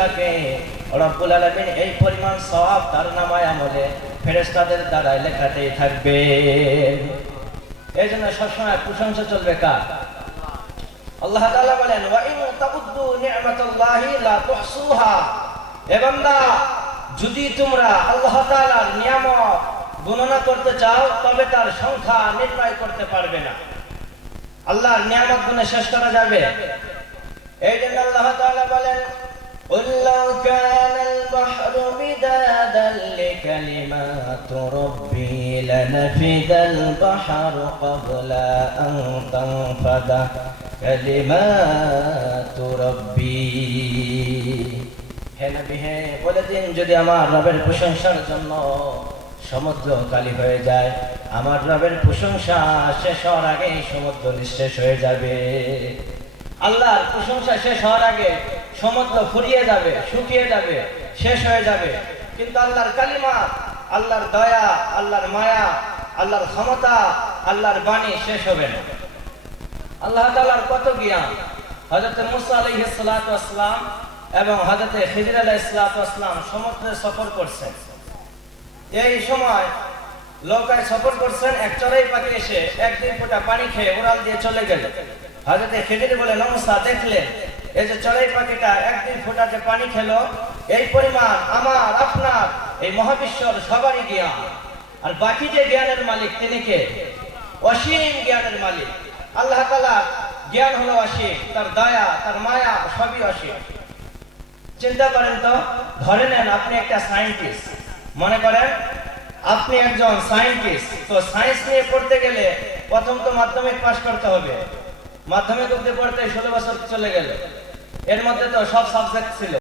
থাকে রব্বুল আলামিন এই পরিমাণ সওয়াব তার নামায় আমলে ফেরেশতাদের দ্বারা লেখাতেই থাকবে। এইজন্য সবসময় প্রশংসা চলবে কার? আল্লাহ তাআলা বলেন ওয়া ইন তাউদ্দু নি'মাতাল্লাহি লা তুহসুহা। হে বান্দা, যদি তোমরা আল্লাহ তাআলার নিয়ামত গণনা করতে চাও তবে তার সংখ্যা নির্ণয় করতে পারবে না। আল্লাহর নিয়ামত গুণে শেষ করা যাবে? এইজন্য আল্লাহ তাআলা বলেন قل لو كان البحر مدادا لكلمات ربي لنفد البحر قبل أن تنفد كلمات ربي। হে নবী, হে বলে দিন, যদি আমার রবের প্রশংসার জন্য সমুদ্র খালি হয়ে যায়, আমার রবের প্রশংসা শেষ হওয়ার আগে সমুদ্র নিঃশেষ হয়ে যাবে। আল্লাহর প্রশংসা শেষ হওয়ার আগে সমুদ্র ফুরিয়ে যাবে, শুকিয়ে যাবে, শেষ হয়ে যাবে। কিন্তু আল্লাহর কালিমা, আল্লাহর দয়া, আল্লাহর মায়া, আল্লাহর ক্ষমতা, আল্লাহর বাণী শেষ হবে না। আল্লাহ তাআলার কত জ্ঞান! হযরত মুসা আলাইহিস সালাতু ওয়াস সালাম এবং হযরত খিজির আলাইহিস সালাতু ওয়াস সালাম সমুদ্রে সফর করছেন। এই সময় নৌকায় সফর করছেন, এক চড়াই পাখি এসে একদিন ফোঁটা পানি খেয়ে উড়াল দিয়ে চলে গেল। হযরত খিজির বলেন, মুসা দেখলেন এই যে চড়াই পাখিটা একদিন ফোঁটা যে পানি খেলো, এই পরিমাণ আমার আপনার এই মহাবিশ্বর সবারই জ্ঞান। আর বাকি যে জ্ঞানের মালিক তিনি কে? অসীম জ্ঞানের মালিক। আল্লাহ তাআলা জ্ঞান হলো অসীম, তার দয়া, তার মায়া সবই অসীম। চিন্তা করেন তো, ধরে নেন আপনি একটা সায়েন্টিস্ট, মনে করেন আপনি একজন সায়েন্টিস্ট। তো সায়েন্স নিয়ে পড়তে গেলে প্রথম তো মাধ্যমিক পাস করতে হবে। মাধ্যমিক অবধি পড়তে 16 বছর চলে গেল, এর মধ্যে তো সব সাবজেক্ট ছিল।